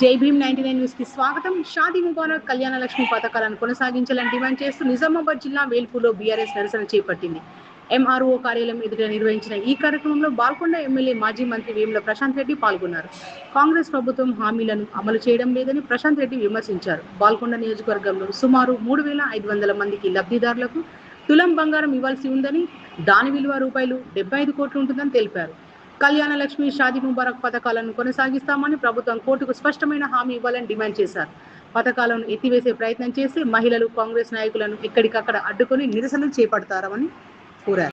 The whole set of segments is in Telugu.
జై భీమ్ 99 న్యూస్ కి స్వాగతం. షాదీ ముబారక్ కళ్యాణ లక్ష్మి పథకాలను కొనసాగించాలని డిమాండ్ చేస్తూ నిజామాబాద్ జిల్లా వేల్పూర్లో బీఆర్ఎస్ నిరసన చేపట్టింది. ఎంఆర్ఓ కార్యాలయం ఎదుట నిర్వహించిన ఈ కార్యక్రమంలో బాల్కొండ ఎమ్మెల్యే మాజీ మంత్రి వేముల ప్రశాంత్ రెడ్డి పాల్గొన్నారు. కాంగ్రెస్ ప్రభుత్వం హామీలను అమలు చేయడం లేదని ప్రశాంత్ రెడ్డి విమర్శించారు. బాల్కొండ నియోజకవర్గంలో సుమారు 3,500 మందికి లబ్ధిదారులకు తులం బంగారం ఇవ్వాల్సి ఉందని, దాని విలువ రూపాయలు 75 కోట్లు ఉంటుందని తెలిపారు. కళ్యాణ లక్ష్మి, షాదీ ముబారక్ పథకాలను కొనసాగిస్తామని ప్రభుత్వం కోర్టుకు స్పష్టమైన హామీ ఇవ్వాలని డిమాండ్ చేశారు. పథకాలను ఎత్తివేసే ప్రయత్నం చేసి మహిళలు కాంగ్రెస్ నాయకులను ఎక్కడికక్కడ అడ్డుకొని నిరసనలు చేపడతారని కోరారు.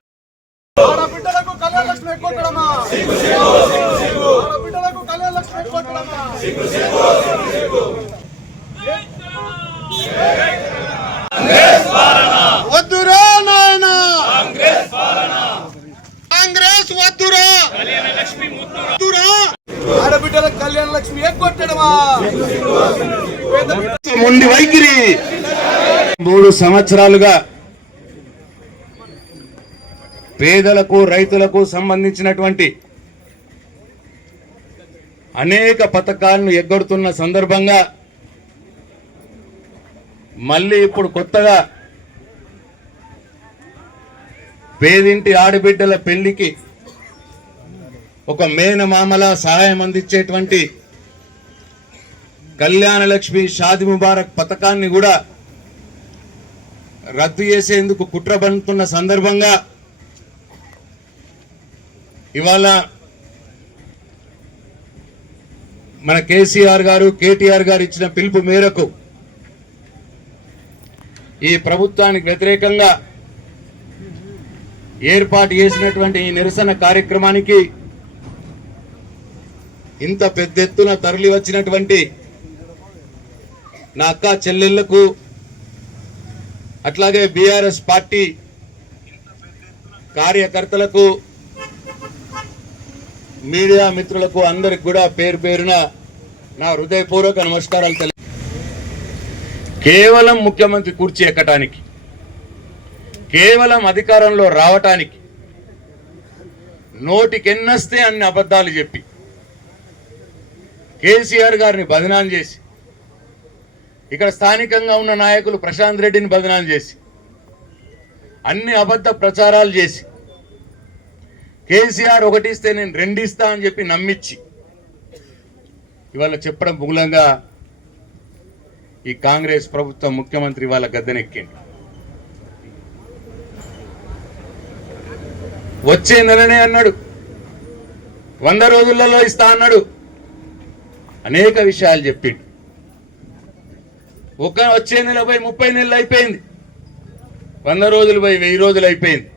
కళ్యాణ లక్ష్మి ఎగ్గొట్టడమా? మొండి వైఖరి 3 సంవత్సరాలుగా పేదలకు, రైతులకు సంబంధించినటువంటి అనేక పథకాలను ఎగ్గొడుతున్న సందర్భంగా మళ్ళీ ఇప్పుడు కొత్తగా పేదింటి ఆడబిడ్డల పెళ్లికి ఒక మేనమామల సహాయం అందించేటువంటి కళ్యాణ లక్ష్మి, షాదీ ముబారక్ పథకాన్ని కూడా రద్దు చేసేందుకు కుట్రబంతున్న సందర్భంగా ఇవాళ మన కేసీఆర్ గారు, కేటీఆర్ గారు ఇచ్చిన పిలుపు మేరకు ఈ ప్రభుత్వానికి వ్యతిరేకంగా ఏర్పాటు చేసినటువంటి ఈ నిరసన కార్యక్రమానికి ఇంత పెద్ద ఎత్తున తరలి వచ్చినటువంటి నా అక్క చెల్లెళ్లకు, అట్లాగే బీఆర్ఎస్ పార్టీ కార్యకర్తలకు, మీడియా మిత్రులకు అందరికి కూడా పేరు పేరున నా హృదయపూర్వక నమస్కారాలు. కేవలం ముఖ్యమంత్రి కుర్చీ ఎక్కటానికి, కేవలం అధికారంలో రావటానికి నోటికెన్నస్తే అన్ని అబద్ధాలు చెప్పి కేసీఆర్ గారిని బదనాం చేసి, ఇక్కడ స్థానికంగా ఉన్న నాయకులు ప్రశాంత్ రెడ్డిని బదనాం చేసి, అన్ని అబద్ధ ప్రచారాలు చేసి, కేసీఆర్ ఒకటిస్తే నేను 2 ఇస్తా అని చెప్పి నమ్మించి ఇవాళ చెప్పడం మూలంగా ఈ కాంగ్రెస్ ప్రభుత్వం ముఖ్యమంత్రి వాళ్ళ గద్దెనెక్కింది. వచ్చే నెలనే అన్నాడు, 100 రోజులలో ఇస్తా అన్నాడు, అనేక విషయాలు చెప్పిండు. వచ్చే నెల పోయి 30 నెలలు అయిపోయింది, 100 రోజులు పోయి 1000 రోజులు అయిపోయింది.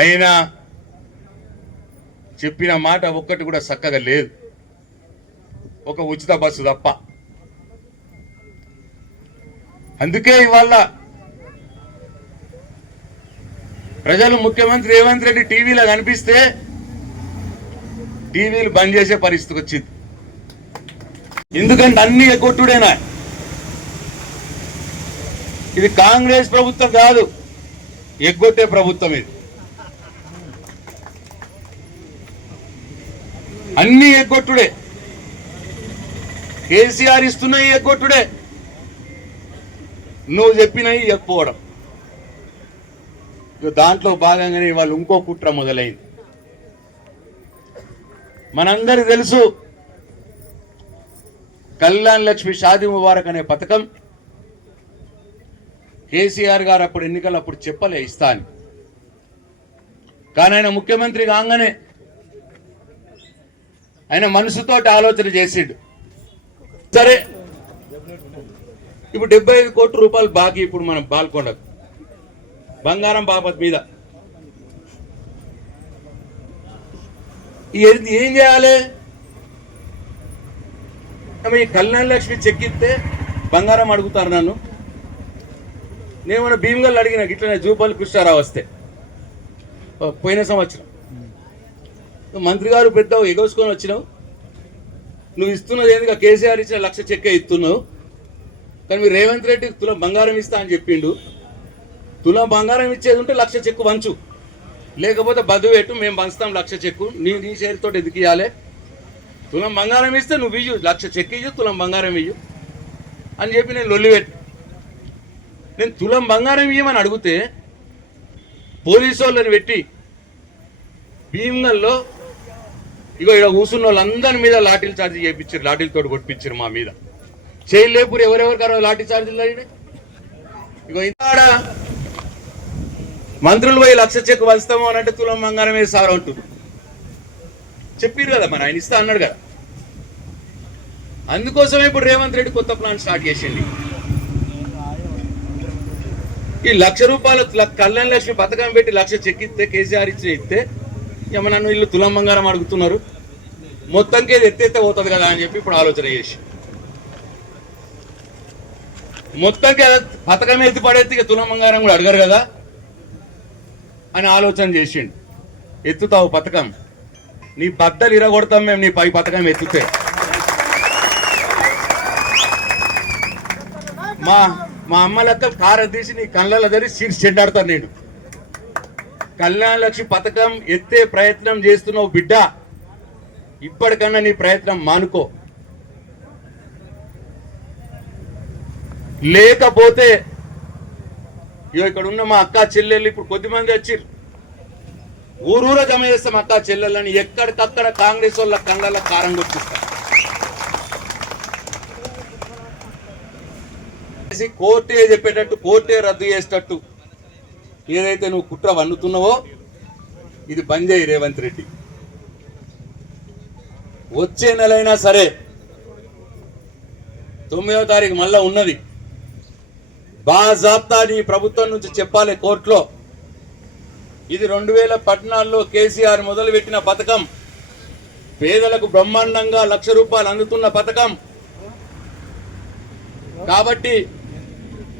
అయినా చెప్పిన మాట ఒక్కటి కూడా చక్కగా లేదు, ఒక ఉచిత బస్సు తప్ప. అందుకే ఇవాళ ప్రజలు ముఖ్యమంత్రి రేవంత్ రెడ్డి టీవీలో కనిపిస్తే టీవీలు బంద్ చేసే పరిస్థితికి వచ్చింది. ఎందుకంటే అన్ని ఎగ్గొట్టుడేనా. ఇది కాంగ్రెస్ ప్రభుత్వం కాదు, ఎగ్గొట్టే ప్రభుత్వం ఇది. అన్ని ఎగ్గొట్టుడే. కేసీఆర్ ఇస్తున్నాయి ఎగ్గొట్టుడే, నువ్వు చెప్పినవి ఎక్కపోవడం. దాంట్లో భాగంగానే వాళ్ళు ఇంకో కుట్ర మొదలైంది. మనందరికి తెలుసు, కళ్యాణ లక్ష్మి, షాదీ ముబారక్ అనే పథకం కేసీఆర్ గారు అప్పుడు ఎన్నికలప్పుడు చెప్పలే ఇస్తా అని. కానీ ఆయన ముఖ్యమంత్రి కాగానే ఆయన మనసుతోటి ఆలోచన చేసిండు. సరే, ఇప్పుడు 75 కోట్ల రూపాయలు బాకీ ఇప్పుడు మనం బాల్కొండకు బంగారం బాపత్ మీద. ఏం చేయాలి? ఈ కళ్యాణ లక్ష్మి చెక్ ఇస్తే బంగారం అడుగుతారు నన్ను. నేను భీమగల్ అడిగిన ఇట్లనే జూపల్లి కృష్ణారావు వస్తే పోయిన సంవత్సరం, మంత్రి గారు పెద్ద ఎగోసుకొని వచ్చినావు, నువ్వు ఇస్తున్నది ఏందిగా కేసీఆర్ ఇచ్చిన 1,00,000 చెక్కే ఇస్తున్నావు, కానీ మీరు రేవంత్ రెడ్డి తులం బంగారం ఇస్తా అని చెప్పిండు. తులం బంగారం ఇచ్చేది ఉంటే 1,00,000 చెక్కు వంచు, లేకపోతే బదువు పెట్టు, మేము పంచుతాం 1,00,000 చెక్కు, నీ షేర్తో ఎందుకు ఇవ్వాలి? తులం బంగారం ఇస్తే నువ్వు ఇయ్యు, 1,00,000 చెక్ ఇయ్యు, తులం బంగారం ఇయ్యు అని చెప్పి నేను లొల్లి పెట్టి, నేను తులం బంగారం ఇయ్యమని అడిగితే పోలీసు వాళ్ళని పెట్టి భీమ్గల్లో ఇగో ఇక్కడ కూర్చున్న వాళ్ళందరి మీద లాఠీలు ఛార్జ్ చేయించారు, లాఠీలతో కొట్టించారు మా మీద. చేయలేపురు ఎవరెవరికారో లాఠీ ఛార్జీలు అడిగినాయి. ఇగో ఇంత మంత్రులు పోయి 1,00,000 చెక్ వస్తాము అని అంటే తులం బంగారం వేసి సార్ అంటుంది. చెప్పారు కదా మన ఆయన ఇస్తా అన్నాడు కదా. అందుకోసమే ఇప్పుడు రేవంత్ రెడ్డి కొత్త ప్లాన్ స్టార్ట్ చేసింది. ఈ 1,00,000 రూపాయలు కళ్యాణ లక్ష్మి పథకం పెట్టి 1,00,000 చెక్ ఇస్తే కేసీఆర్ ఇస్తే ఏమో నన్ను వీళ్ళు తులం బంగారం అడుగుతున్నారు, మొత్తంకి ఎత్తేస్తే పోతుంది కదా అని చెప్పి ఇప్పుడు ఆలోచన చేసి మొత్తంకి పథకం ఎత్తి పడేస్తే ఇక తులం బంగారం కూడా అడగరు కదా అని ఆలోచన చేసిండు. ఎత్తుతావు పథకం, నీ బద్దలు ఇరగొడతాం మేము నీ పై పథకం ఎత్తుతే. మా అమ్మ లెక్క కారు తీసి నీ కళ్ళలో ధరి సీట్స్ చెడ్డాడతాను నేను. కళ్యాణ లక్ష్మి పథకం ఎత్తే ప్రయత్నం చేస్తున్నావు బిడ్డ, ఇప్పటికన్నా నీ ప్రయత్నం మానుకో. లేకపోతే ఇక్కడ ఉన్న మా అక్క చెల్లెళ్ళు ఇప్పుడు కొద్దిమంది వచ్చిర్రు, ఊరూరా జమ చేస్తాం అక్క చెల్లెళ్ళని, ఎక్కడికక్కడ కాంగ్రెస్ వాళ్ళ కళ్ళ కారం కొట్టిస్తాం. కోర్టే చెప్పేటట్టు, కోర్టే రద్దు చేసేటట్టు ఏదైతే నువ్వు కుట్ర వన్నుతున్నావో ఇది బంద్ చేయి రేవంత్ రెడ్డి. వచ్చే నెలైనా సరే 9వ తారీఖు మళ్ళా ఉన్నది, బాజాబ్తా నీ ప్రభుత్వం నుంచి చెప్పాలి కోర్టులో, ఇది 2014లో కేసీఆర్ మొదలుపెట్టిన పథకం, పేదలకు బ్రహ్మాండంగా 1,00,000 రూపాయలు అందుతున్న పథకం కాబట్టి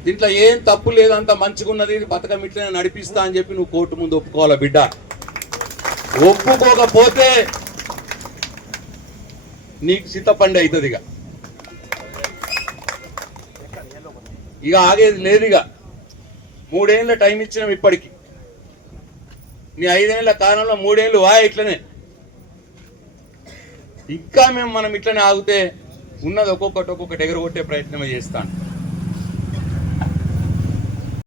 దీంట్లో ఏం తప్పు లేదు, అంత మంచిగా ఉన్నది, ఇది పథకం ఇట్లనే నడిపిస్తా అని చెప్పి నువ్వు కోర్టు ముందు ఒప్పుకోవాలా బిడ్డ. ఒప్పుకోకపోతే నీకు సిద్ధపండి అవుతుంది. ఇక ఆగేది లేదు. ఇక 3 ఏళ్ళ టైం ఇచ్చినాం ఇప్పటికి, నీ 5 ఏళ్ల కాలంలో 3 ఏళ్ళు ఇట్లనే. ఇంకా మనం ఇట్లనే ఆగితే ఉన్నది ఒక్కొక్కటి ఎగరగొట్టే ప్రయత్నమే చేస్తాను.